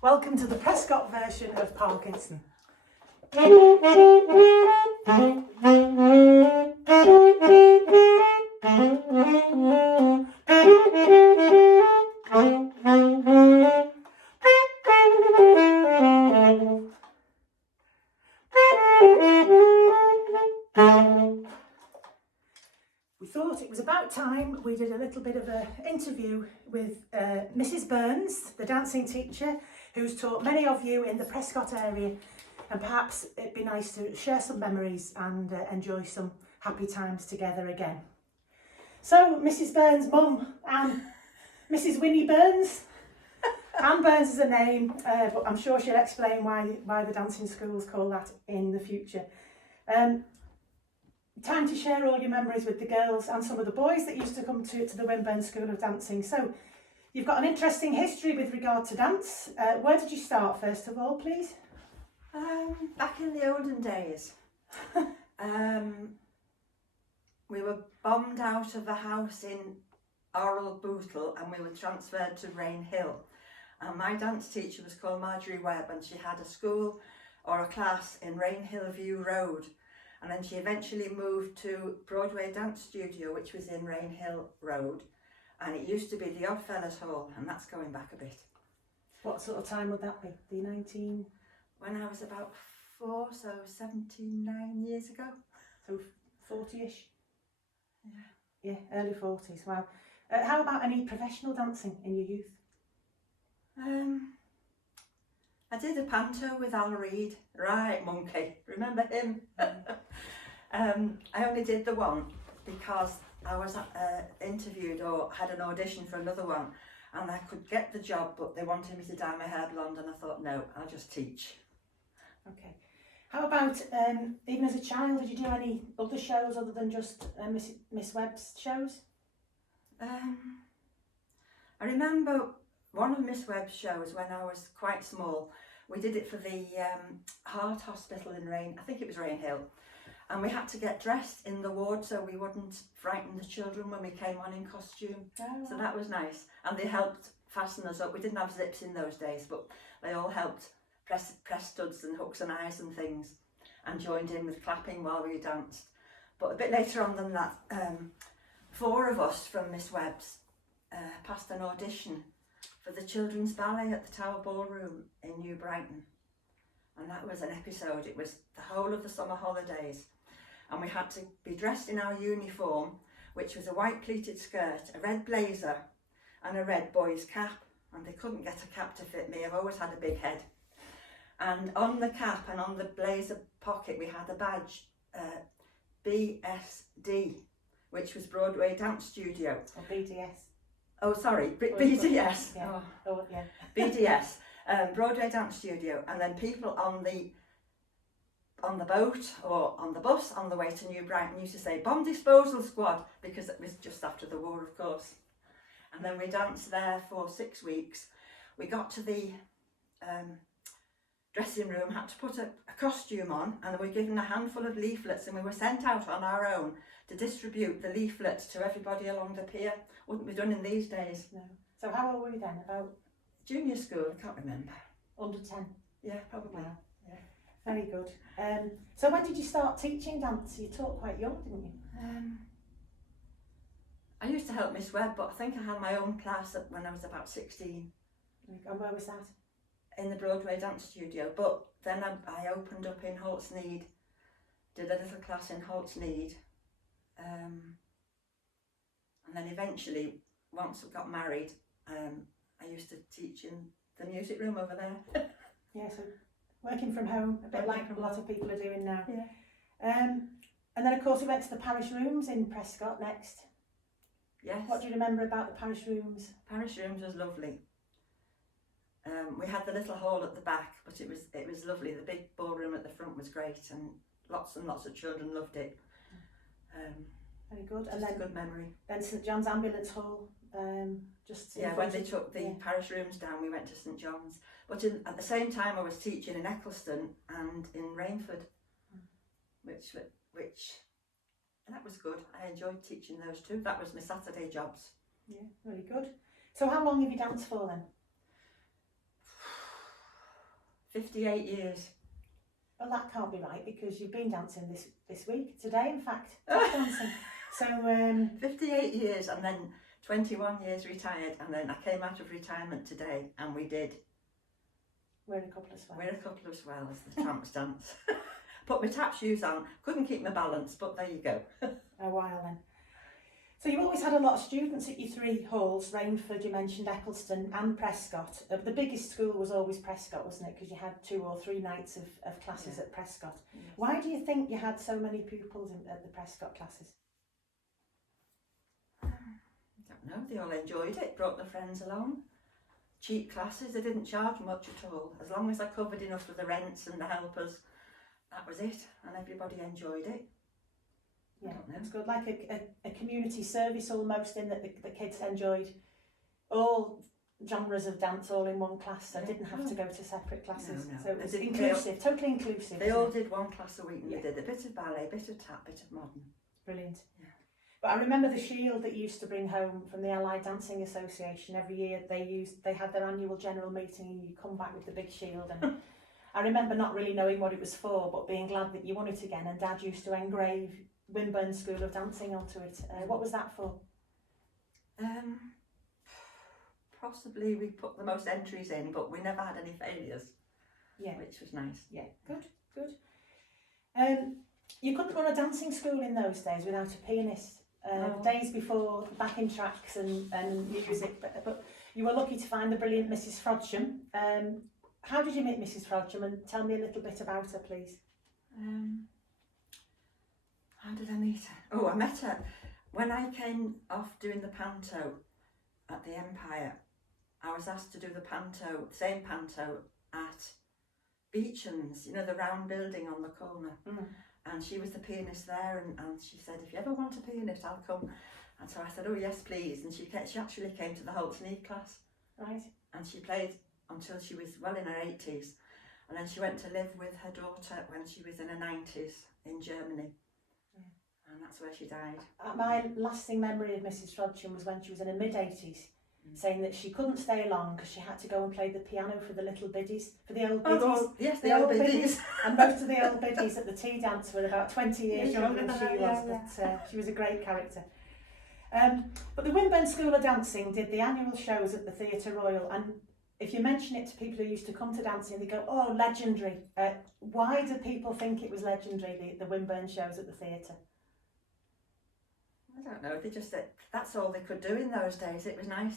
Welcome to the Prescot version of Parkinson. We thought it was about time we did a little bit of an interview with Mrs. Burns, the dancing teacher, who's taught many of you in the Prescot area, and perhaps it'd be nice to share some memories and enjoy some happy times together again. So, Mrs. Burns' mum and Mrs. Winnie Burns. Anne Burns is a name, but I'm sure she'll explain why the dancing school's called that in the future. Time to share all your memories with the girls and some of the boys that used to come to the Winburn School of Dancing. So, you've got an interesting history with regard to dance. Where did you start, first of all, please? Back in the olden days, we were bombed out of a house in Oral Bootle and we were transferred to Rainhill. And my dance teacher was called Marjorie Webb, and she had a school or a class in Rainhill View Road. And then she eventually moved to Broadway Dance Studio, which was in Rainhill Road. And it used to be the Oddfellows Hall, and that's going back a bit. What sort of time would that be? The 19... When I was about 4, so 79 years ago. So 40-ish? Yeah. Yeah, early 40s, wow. How about any professional dancing in your youth? I did a panto with Al Reid. Right, monkey. Remember him? I only did the one because I was interviewed or had an audition for another one, and I could get the job, but they wanted me to dye my hair blonde, and I thought, no, I'll just teach. Okay. How about, even as a child, did you do any other shows other than just Miss Webb's shows? I remember one of Miss Webb's shows when I was quite small. We did it for the Heart Hospital in I think it was Rainhill. And we had to get dressed in the ward so we wouldn't frighten the children when we came on in costume. Oh. So that was nice. And they helped fasten us up. We didn't have zips in those days, but they all helped press studs and hooks and eyes and things, and joined in with clapping while we danced. But a bit later on than that, 4 of us from Miss Webb's passed an audition for the children's ballet at the Tower Ballroom in New Brighton. And that was an episode. It was the whole of the summer holidays. And we had to be dressed in our uniform, which was a white pleated skirt, a red blazer and a red boy's cap. And they couldn't get a cap to fit me. I've always had a big head. And on the cap and on the blazer pocket, we had a badge, BSD, which was Broadway Dance Studio. Or BDS. Oh, sorry, BDS. Yeah. Oh, yeah. BDS, Broadway Dance Studio, and then people on the boat or on the bus on the way to New Brighton used to say Bomb Disposal Squad, because it was just after the war, of course. And then we danced there for 6 weeks. We got to the dressing room, had to put a costume on, and we were given a handful of leaflets, and we were sent out on our own to distribute the leaflets to everybody along the pier. Wouldn't be done in these days. No. So how old were you then? About junior school, I can't remember. under 10? Yeah, probably. Wow. Yeah. Very good. So when did you start teaching dance? You taught quite young, didn't you? I used to help Miss Webb, but I think I had my own class when I was about 16. And where was that? In the Broadway Dance Studio. But then I opened up in Haltesneed, did a little class in Haltesneed. And then eventually, once I got married, I used to teach in the music room over there. Yeah, so working from home, a bit Working like from a lot home. of people are doing now. Yeah. And then of course we went to the parish rooms in Prescot next. Yes. What do you remember about the parish rooms? Parish rooms was lovely. We had the little hall at the back, but it was lovely. The big ballroom at the front was great, and lots of children loved it. Very good. Just And then a good memory. St John's Ambulance Hall. Just in Yeah, front when they of- took the yeah. parish rooms down, we went to St John's. But at the same time, I was teaching in Eccleston and in Rainford, which that was good. I enjoyed teaching those too. That was my Saturday jobs. Yeah, very good. So how long have you danced for then? 58 years. Well, that can't be right because you've been dancing this week, today in fact, dancing. So 58 years, and then 21 years retired, and then I came out of retirement today, and we did. We're a couple of swells. We're a couple of swells, the tramps dance. Put my tap shoes on, couldn't keep my balance, but there you go. A while then. So you've always had a lot of students at your three halls, Rainford, you mentioned Eccleston and Prescot. The biggest school was always Prescot, wasn't it? Because you had 2 or 3 nights of classes at Prescot. Yes. Why do you think you had so many pupils at the Prescot classes? I don't know, they all enjoyed it, brought their friends along. Cheap classes, they didn't charge much at all. As long as I covered enough for the rents and the helpers, that was it, and everybody enjoyed it. Yeah, it's good, like a community service almost, in that the kids enjoyed all genres of dance all in one class, so didn't have to go to separate classes. No. So it was inclusive, totally inclusive. They all did one class a week, and they did a bit of ballet, a bit of tap, bit of modern. Brilliant. Yeah. But I remember the shield that you used to bring home from the Allied Dancing Association. Every year they had their annual general meeting and you come back with the big shield, and I remember not really knowing what it was for, but being glad that you won it again, and Dad used to engrave Winburn School of Dancing onto it. What was that for? Possibly we put the most entries in, but we never had any failures. Yeah. Which was nice. Yeah, good. You couldn't run a dancing school in those days without a pianist. No. Days before backing tracks and music, but you were lucky to find the brilliant Mrs. Frodsham. How did you meet Mrs. Frodsham, and tell me a little bit about her, please? How did I meet her? Oh, I met her when I came off doing the panto at the Empire. I was asked to do the same panto at Beecham's, you know, the round building on the corner. And she was the pianist there, and she said, if you ever want a pianist, I'll come. And so I said, oh yes please, and she actually came to the Holtney class. Right. And she played until she was well in her 80s, and then she went to live with her daughter when she was in her 90s in Germany. And that's where she died. My lasting memory of Mrs. Frodsham was when she was in her mid-80s, saying that she couldn't stay long because she had to go and play the piano for the little biddies, for the old biddies. Oh, yes, the old biddies. And most of the old biddies at the tea dance were about 20 years younger than she was, but she was a great character. But the Winburn School of Dancing did the annual shows at the Theatre Royal, and if you mention it to people who used to come to dancing, they go, oh, legendary. Why do people think it was legendary, the Winburn shows at the theatre? I don't know, they just said that's all they could do in those days. It was nice.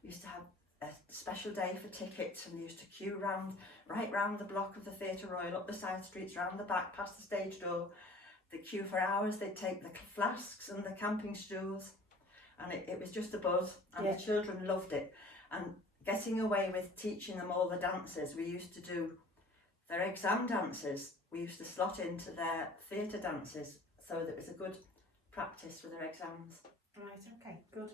We used to have a special day for tickets, and they used to queue right round the block of the Theatre Royal, up the side streets, round the back, past the stage door. They'd queue for hours, they'd take the flasks and the camping stools, and it was just a buzz, and the children loved it. And getting away with teaching them all the dances, we used to do their exam dances, we used to slot into their theatre dances, so that it was a good practice for their exams. Right, okay, good.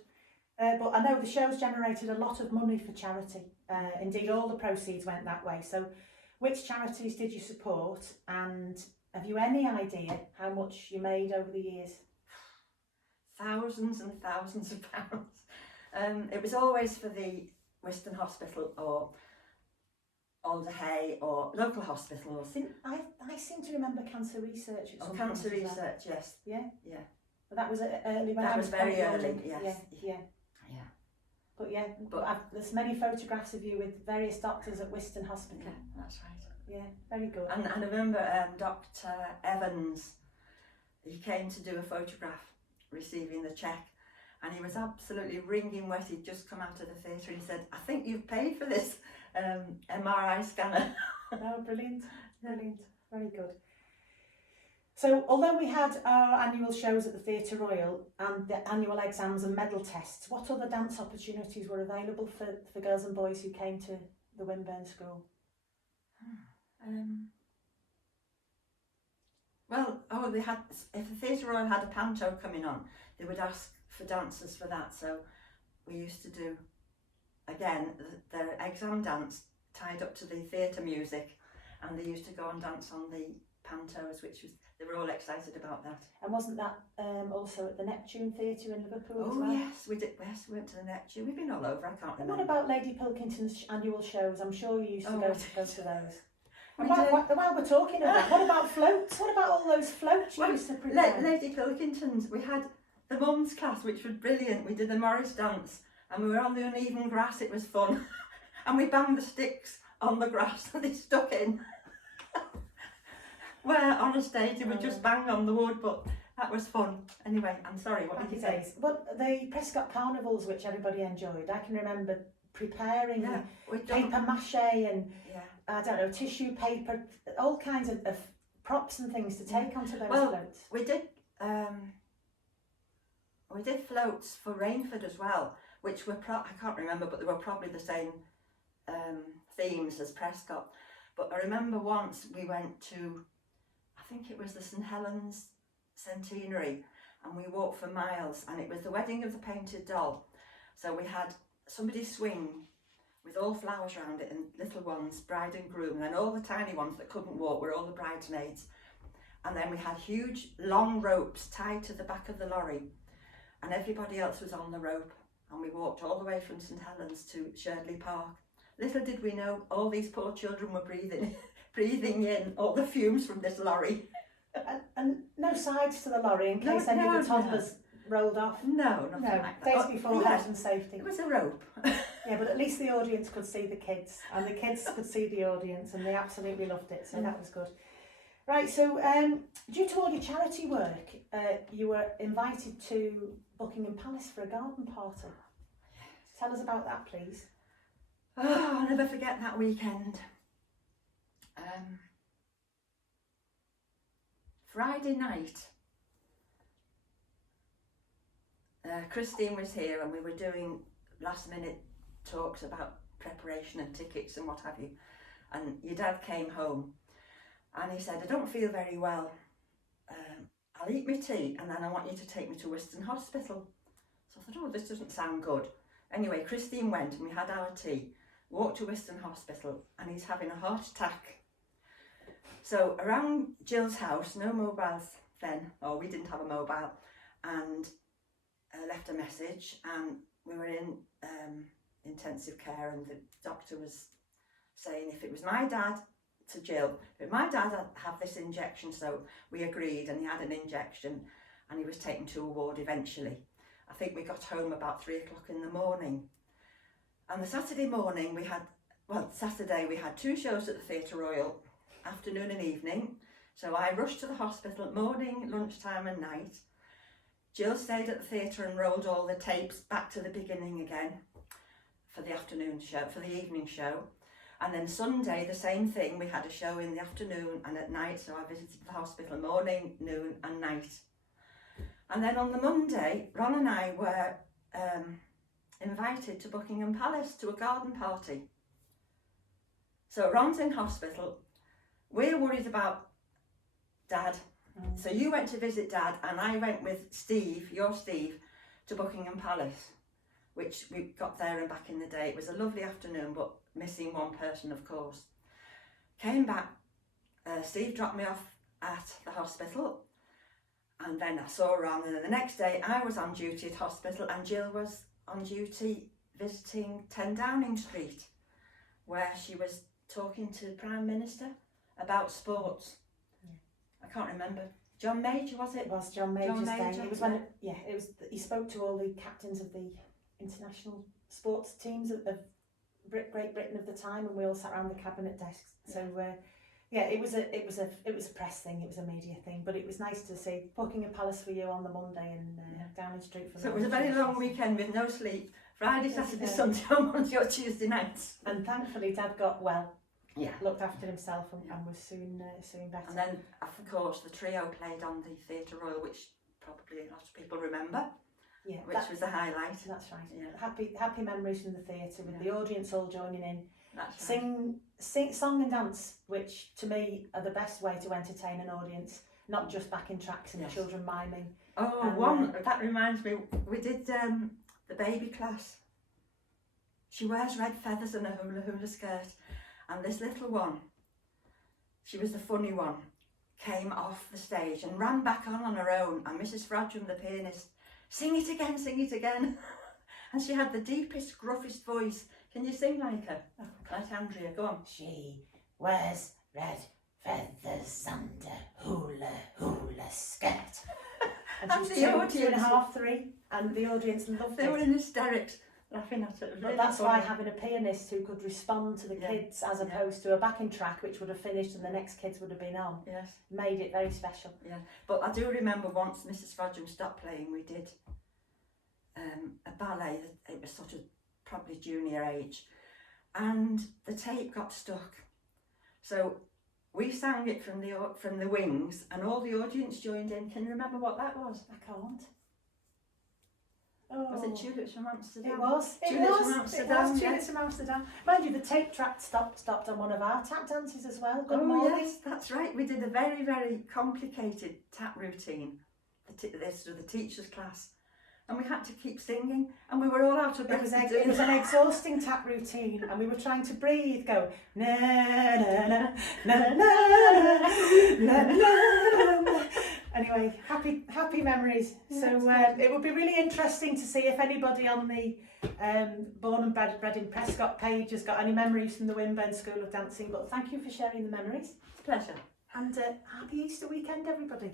But I know the shows generated a lot of money for charity. Indeed, all the proceeds went that way. So which charities did you support, and have you any idea how much you made over the years? Thousands and thousands of pounds. It was always for the Whiston Hospital or Alder Hay or local hospitals. I seem to remember cancer research at some Cancer point as well. research, yes. Yeah? Yeah. But that was early when That was very early, yes. Yeah. But there's many photographs of you with various doctors at Whiston Hospital. Yeah, that's right. Yeah, very good. And I remember Dr. Evans, he came to do a photograph receiving the cheque, and he was absolutely wringing wet. He'd just come out of the theatre and he said, I think you've paid for this MRI scanner. Oh, brilliant, very good. So although we had our annual shows at the Theatre Royal and the annual exams and medal tests, what other dance opportunities were available for girls and boys who came to the Winburn School? They had, if the Theatre Royal had a panto coming on, they would ask for dancers for that. So we used to do, again, their exam dance tied up to the theatre music, and they used to go and dance on the pantos, they were all excited about that. And wasn't that also at the Neptune Theatre in Liverpool as well? Oh yes, we did. Yes, we went to the Neptune. We've been all over. I can't remember. And what about Lady Pilkington's annual shows? I'm sure you used to go to those. And while we're talking of that, what about floats? What about all those floats you used to prepare? Lady Pilkington's, we had the mums class, which was brilliant. We did the Morris dance and we were on the uneven grass. It was fun. And we banged the sticks on the grass and they stuck in. Where on a stage they would just bang on the wood, but that was fun. Anyway, I'm sorry, what did you say? Well, the Prescot carnivals, which everybody enjoyed, I can remember preparing paper mache and I don't know, tissue paper, all kinds of props and things to take onto those floats. We did floats for Rainford as well, which were I can't remember, but they were probably the same themes as Prescot. But I remember once we went to, I think it was the St Helens centenary, and we walked for miles, and it was the wedding of the painted doll. So we had somebody swing with all flowers around it and little ones, bride and groom, and then all the tiny ones that couldn't walk were all the bridesmaids. And then we had huge long ropes tied to the back of the lorry, and everybody else was on the rope, and we walked all the way from St Helens to Sherdley Park. Little did we know, all these poor children were breathing in all the fumes from this lorry. And no sides to the lorry in case any of the toddlers rolled off? No, nothing like that. Days before health and safety. It was a rope. Yeah, but at least the audience could see the kids and the kids could see the audience, and they absolutely loved it, so that was good. Right, so due to all your charity work, you were invited to Buckingham Palace for a garden party. Tell us about that, please. Oh, I'll never forget that weekend. Friday night, Christine was here and we were doing last minute talks about preparation and tickets and what have you, and your dad came home and he said, I don't feel very well, I'll eat my tea and then I want you to take me to Wiston Hospital. So I thought, oh, this doesn't sound good. Anyway, Christine went and we had our tea, walked to Wiston Hospital, and he's having a heart attack. So around Jill's house, no mobiles then, or we didn't have a mobile, and left a message, and we were in intensive care, and the doctor was saying if it was my dad, to Jill, if my dad had have this injection, so we agreed, and he had an injection, and he was taken to a ward eventually. I think we got home about 3 o'clock in the morning. And the Saturday morning Saturday we had 2 shows at the Theatre Royal, afternoon and evening. So I rushed to the hospital morning, lunchtime and night. Jill stayed at the theatre and rolled all the tapes back to the beginning again for the afternoon show, for the evening show. And then Sunday, the same thing, we had a show in the afternoon and at night, so I visited the hospital morning, noon and night. And then on the Monday, Ron and I were invited to Buckingham Palace to a garden party. So Ron's in hospital, we're worried about Dad. So you went to visit Dad and I went with Steve, your Steve, to Buckingham Palace, which we got there and back in the day. It was a lovely afternoon, but missing one person, of course. Came back, Steve dropped me off at the hospital, and then I saw Ron, and then the next day I was on duty at hospital and Jill was on duty visiting 10 Downing Street, where she was talking to the Prime Minister about sports. I can't remember. John Major, was it? It was John Major's day. It was when he spoke to all the captains of the international sports teams of Great Britain of the time, and we all sat around the cabinet desks. So it was a press thing, it was a media thing, but it was nice to see Buckingham Palace for you on the Monday and Downing Street for me. So it was a very long weekend with no sleep. Friday, Saturday, Sunday, and Monday or Tuesday nights. And thankfully Dad got well. Yeah. Looked after himself and was soon better. And then, of course, the trio played on the Theatre Royal, which probably a lot of people remember. Yeah, which was a highlight. That's right. Yeah. Happy memories from the theatre with the audience all joining in. That's Sing song and dance, which to me are the best way to entertain an audience, not just backing tracks and children miming. Oh, that reminds me, we did the baby class. She wears red feathers and a hula skirt, and this little one, she was the funny one, came off the stage and ran back on her own, and Mrs. Frodsham, the pianist, sing it again. And she had the deepest, gruffest voice. Can you sing like her? Like Andrea, go on. She wears red feathers under hula hula skirt. And And she the was two and a audience- half, 3, and the audience loved They were it. in hysterics, laughing at it. But that's why having a pianist who could respond to the Yeah. kids as opposed to a backing track which would have finished and the next kids would have been on, Yes. made it very special. Yeah, but I do remember once Mrs. Frodsham stopped playing, we did a ballet, it was sort of probably junior age, and the tape got stuck. So we sang it from the wings and all the audience joined in. Can you remember what that was? I can't. Oh. Was it Tulips from Amsterdam? It was. Tulips from Amsterdam, yeah. Tulips from Amsterdam. Mind you, the tape track stopped on one of our tap dances as well. Good Oh morning. yes, that's right. We did a very, very complicated tap routine, the teacher's class, and we had to keep singing, and we were all out of breath. It was an exhausting tap routine, and we were trying to breathe, go na na na na na na na na. Anyway, happy memories. So it would be really interesting to see if anybody on the Born and Bred in Prescot page has got any memories from the Winburn School of Dancing. But thank you for sharing the memories. Pleasure. And happy Easter weekend, everybody.